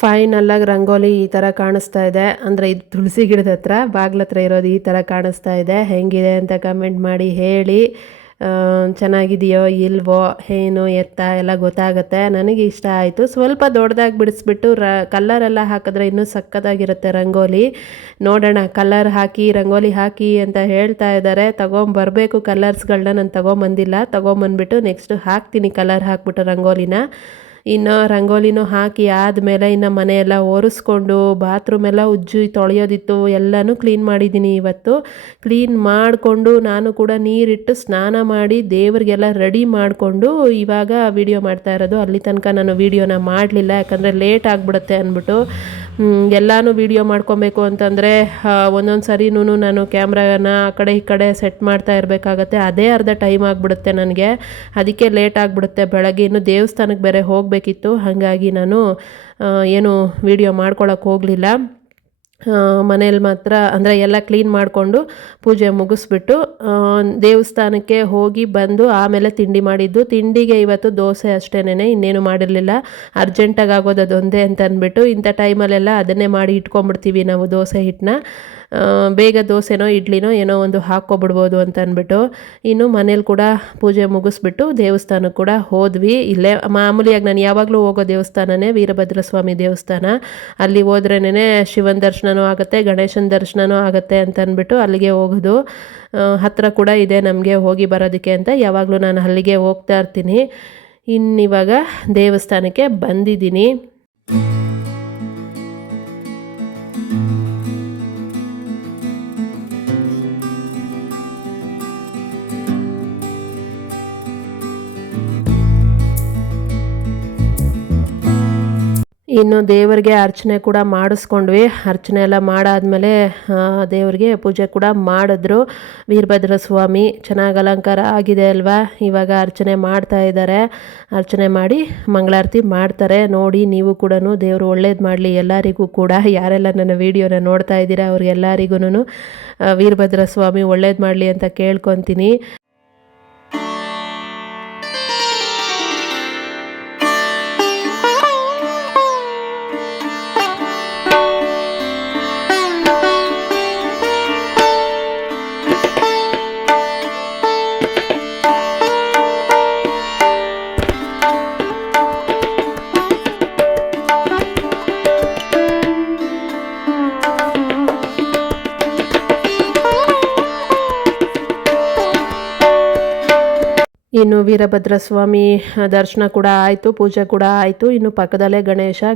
ಫೈನಲ್ಲಾಗಿ ರಂಗೋಲಿ ಈ ಥರ ಕಾಣಿಸ್ತಾ ಇದೆ. ಅಂದರೆ ಇದು ತುಳಸಿ ಗಿಡದ ಹತ್ರ ಬಾಗ್ಲ ಹತ್ರ ಇರೋದು ಈ ಥರ ಕಾಣಿಸ್ತಾ ಇದೆ. ಹೆಂಗಿದೆ ಅಂತ ಕಮೆಂಟ್ ಮಾಡಿ ಹೇಳಿ. ಚೆನ್ನಾಗಿದೆಯೋ ಇಲ್ವೋ ಏನು ಎತ್ತ ಎಲ್ಲ ಗೊತ್ತಾಗುತ್ತೆ. ನನಗೆ ಇಷ್ಟ ಆಯಿತು. ಸ್ವಲ್ಪ ದೊಡ್ಡದಾಗಿ ಬಿಡಿಸ್ಬಿಟ್ಟು ಕಲ್ಲರೆಲ್ಲ ಹಾಕಿದ್ರೆ ಇನ್ನೂ ಸಕ್ಕತ್ತಾಗಿರುತ್ತೆ ರಂಗೋಲಿ. ನೋಡೋಣ, ಕಲರ್ ಹಾಕಿ ರಂಗೋಲಿ ಹಾಕಿ ಅಂತ ಹೇಳ್ತಾ ಇದ್ದಾರೆ. ತೊಗೊಂಬರ್ಬೇಕು ಕಲರ್ಸ್ಗಳನ್ನ. ನಾನು ತೊಗೊಂಬಂದಿಲ್ಲ, ತೊಗೊಂಬಂದ್ಬಿಟ್ಟು ನೆಕ್ಸ್ಟ್ ಹಾಕ್ತೀನಿ ಕಲರ್ ಹಾಕ್ಬಿಟ್ಟು ರಂಗೋಲಿನ. ಇನ್ನು ರಂಗೋಲಿನೂ ಹಾಕಿ ಆದಮೇಲೆ ಇನ್ನು ಮನೆಯೆಲ್ಲ ಒರೆಸ್ಕೊಂಡು ಬಾತ್ರೂಮ್ ಎಲ್ಲ ಉಜ್ಜಿ ತೊಳೆಯೋದಿತ್ತು, ಎಲ್ಲನೂ ಕ್ಲೀನ್ ಮಾಡಿದ್ದೀನಿ ಇವತ್ತು. ಕ್ಲೀನ್ ಮಾಡಿಕೊಂಡು ನಾನು ಕೂಡ ನೀರಿಟ್ಟು ಸ್ನಾನ ಮಾಡಿ ದೇವರಿಗೆಲ್ಲ ರೆಡಿ ಮಾಡಿಕೊಂಡು ಇವಾಗ ವೀಡಿಯೋ ಮಾಡ್ತಾ ಇರೋದು. ಅಲ್ಲಿ ತನಕ ನಾನು ವೀಡಿಯೋನ ಮಾಡಲಿಲ್ಲ, ಯಾಕಂದರೆ ಲೇಟ್ ಆಗಿಬಿಡುತ್ತೆ ಅಂದ್ಬಿಟ್ಟು. ಎಲ್ಲನೂ ವೀಡಿಯೋ ಮಾಡ್ಕೊಬೇಕು ಅಂತಂದರೆ ಒಂದೊಂದು ಸರಿನೂ ನಾನು ಕ್ಯಾಮ್ರಾನ ಆ ಕಡೆ ಈ ಕಡೆ ಸೆಟ್ ಮಾಡ್ತಾ ಇರಬೇಕಾಗತ್ತೆ. ಅದೇ ಅರ್ಧ ಟೈಮ್ ಆಗಿಬಿಡುತ್ತೆ ನನಗೆ. ಅದಕ್ಕೆ ಲೇಟ್ ಆಗಿಬಿಡುತ್ತೆ. ಬೆಳಗ್ಗೆ ಇನ್ನೂ ದೇವಸ್ಥಾನಕ್ಕೆ ಬೇರೆ ಹೋಗಬೇಕಿತ್ತು, ಹಾಗಾಗಿ ನಾನು ಏನು ವೀಡಿಯೋ ಮಾಡ್ಕೊಳಕ್ಕೆ ಹೋಗಲಿಲ್ಲ. ಮನೇಲಿ ಮಾತ್ರ ಅಂದರೆ ಎಲ್ಲ ಕ್ಲೀನ್ ಮಾಡಿಕೊಂಡು ಪೂಜೆ ಮುಗಿಸ್ಬಿಟ್ಟು ದೇವಸ್ಥಾನಕ್ಕೆ ಹೋಗಿ ಬಂದು ಆಮೇಲೆ ತಿಂಡಿ ಮಾಡಿದ್ದು. ತಿಂಡಿಗೆ ಇವತ್ತು ದೋಸೆ ಅಷ್ಟೇನೆ, ಇನ್ನೇನು ಮಾಡಿರಲಿಲ್ಲ. ಅರ್ಜೆಂಟಾಗಿ ಆಗೋದು ಅದೊಂದೇ ಅಂತ ಅಂದ್ಬಿಟ್ಟು ಇಂಥ ಟೈಮಲ್ಲೆಲ್ಲ ಅದನ್ನೇ ಮಾಡಿ ಇಟ್ಕೊಂಡ್ಬಿಡ್ತೀವಿ ನಾವು ದೋಸೆ ಹಿಟ್ಟನ್ನ. ಬೇಗ ದೋಸೆನೋ ಇಡ್ಲಿನೋ ಏನೋ ಒಂದು ಹಾಕ್ಕೊಬಿಡ್ಬೋದು ಅಂತ ಅಂದ್ಬಿಟ್ಟು. ಇನ್ನು ಮನೇಲಿ ಕೂಡ ಪೂಜೆ ಮುಗಿಸ್ಬಿಟ್ಟು ದೇವಸ್ಥಾನಕ್ಕೆ ಕೂಡ ಹೋದ್ವಿ. ಇಲ್ಲೇ ಮಾಮೂಲಿಯಾಗಿ ನಾನು ಯಾವಾಗಲೂ ಹೋಗೋ ದೇವಸ್ಥಾನನೇ ವೀರಭದ್ರ ಸ್ವಾಮಿ ದೇವಸ್ಥಾನ. ಅಲ್ಲಿ ಹೋದ್ರೇನೆ ಶಿವನ ದರ್ಶನನೂ ಆಗುತ್ತೆ, ಗಣೇಶನ ದರ್ಶನನೂ ಆಗುತ್ತೆ ಅಂತ ಅಂದ್ಬಿಟ್ಟು ಅಲ್ಲಿಗೆ ಹೋಗೋದು. ಹತ್ತಿರ ಕೂಡ ಇದೆ ನಮಗೆ ಹೋಗಿ ಬರೋದಕ್ಕೆ ಅಂತ ಯಾವಾಗಲೂ ನಾನು ಅಲ್ಲಿಗೆ ಹೋಗ್ತಾ ಇರ್ತೀನಿ. ಇನ್ನಿವಾಗ ದೇವಸ್ಥಾನಕ್ಕೆ ಬಂದಿದ್ದೀನಿ. ಇನ್ನು ದೇವರಿಗೆ ಅರ್ಚನೆ ಕೂಡ ಮಾಡಿಸ್ಕೊಂಡ್ವಿ. ಅರ್ಚನೆ ಎಲ್ಲ ಮಾಡಾದ್ಮೇಲೆ ದೇವರಿಗೆ ಪೂಜೆ ಕೂಡ ಮಾಡಿದ್ರು. ವೀರಭದ್ರ ಸ್ವಾಮಿ ಚೆನ್ನಾಗಿ ಅಲಂಕಾರ ಆಗಿದೆ ಅಲ್ವಾ. ಇವಾಗ ಅರ್ಚನೆ ಮಾಡ್ತಾ ಇದ್ದಾರೆ. ಅರ್ಚನೆ ಮಾಡಿ ಮಂಗಳಾರತಿ ಮಾಡ್ತಾರೆ. ನೋಡಿ ನೀವು ಕೂಡ ದೇವರು ಒಳ್ಳೇದು ಮಾಡಲಿ ಎಲ್ಲರಿಗೂ ಕೂಡ. ಯಾರೆಲ್ಲ ನನ್ನ ವೀಡಿಯೋನ ನೋಡ್ತಾ ಇದ್ದೀರಾ ಅವ್ರಿಗೆಲ್ಲರಿಗೂ ವೀರಭದ್ರ ಸ್ವಾಮಿ ಒಳ್ಳೇದು ಮಾಡಲಿ ಅಂತ ಕೇಳ್ಕೊತೀನಿ. ಇನ್ನು ವೀರಭದ್ರ ಸ್ವಾಮಿ ದರ್ಶನ ಕೂಡ ಆಯಿತು, ಪೂಜೆ ಕೂಡ ಆಯಿತು. ಇನ್ನು ಪಕ್ಕದಲ್ಲೇ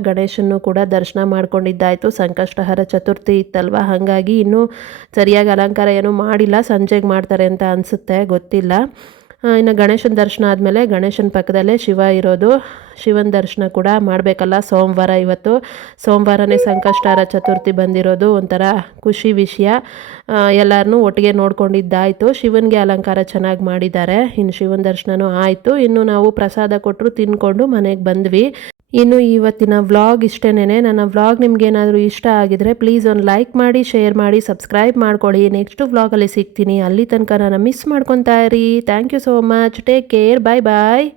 ಗಣೇಶನ್ನು ಕೂಡ ದರ್ಶನ ಮಾಡ್ಕೊಂಡಿದ್ದಾಯಿತು. ಸಂಕಷ್ಟಹರ ಚತುರ್ಥಿ ಇತ್ತಲ್ವ, ಹಾಗಾಗಿ ಇನ್ನೂ ಸರಿಯಾಗಿ ಅಲಂಕಾರ ಏನೂ ಮಾಡಿಲ್ಲ. ಸಂಜೆಗೆ ಮಾಡ್ತಾರೆ ಅಂತ ಅನಿಸುತ್ತೆ, ಗೊತ್ತಿಲ್ಲ. ಇನ್ನು ಗಣೇಶನ ದರ್ಶನ ಆದಮೇಲೆ ಗಣೇಶನ ಪಕ್ಕದಲ್ಲೇ ಶಿವ ಇರೋದು. ಶಿವನ ದರ್ಶನ ಕೂಡ ಮಾಡಬೇಕಲ್ಲ, ಸೋಮವಾರ ಇವತ್ತು. ಸೋಮವಾರನೇ ಸಂಕಷ್ಟಹರ ಚತುರ್ಥಿ ಬಂದಿರೋದು, ಒಂಥರ ಖುಷಿ ವಿಷಯ. ಎಲ್ಲರನ್ನೂ ಒಟ್ಟಿಗೆ ನೋಡ್ಕೊಂಡಿದ್ದಾಯಿತು. ಶಿವನಿಗೆ ಅಲಂಕಾರ ಚೆನ್ನಾಗಿ ಮಾಡಿದ್ದಾರೆ. ಇನ್ನು ಶಿವನ ದರ್ಶನವೂ ಆಯಿತು. ಇನ್ನು ನಾವು ಪ್ರಸಾದ ಕೊಟ್ಟರು ತಿಂದ್ಕೊಂಡು ಮನೆಗೆ ಬಂದ್ವಿ. ಇನ್ನು ಇವತ್ತಿನ ವ್ಲಾಗ್ ಇಷ್ಟೇನೆ. ನನ್ನ ವ್ಲಾಗ್ ನಿಮ್ಗೇನಾದರೂ ಇಷ್ಟ ಆಗಿದರೆ ಪ್ಲೀಸ್ ಒಂದು ಲೈಕ್ ಮಾಡಿ, ಶೇರ್ ಮಾಡಿ, ಸಬ್ಸ್ಕ್ರೈಬ್ ಮಾಡ್ಕೊಳ್ಳಿ. ನೆಕ್ಸ್ಟ್ ವ್ಲಾಗಲ್ಲಿ ಸಿಗ್ತೀನಿ. ಅಲ್ಲಿ ತನಕ ನಾನು ಮಿಸ್ ಮಾಡ್ಕೊತಾ ಇರಿ. Thank you so much. Take care. Bye bye.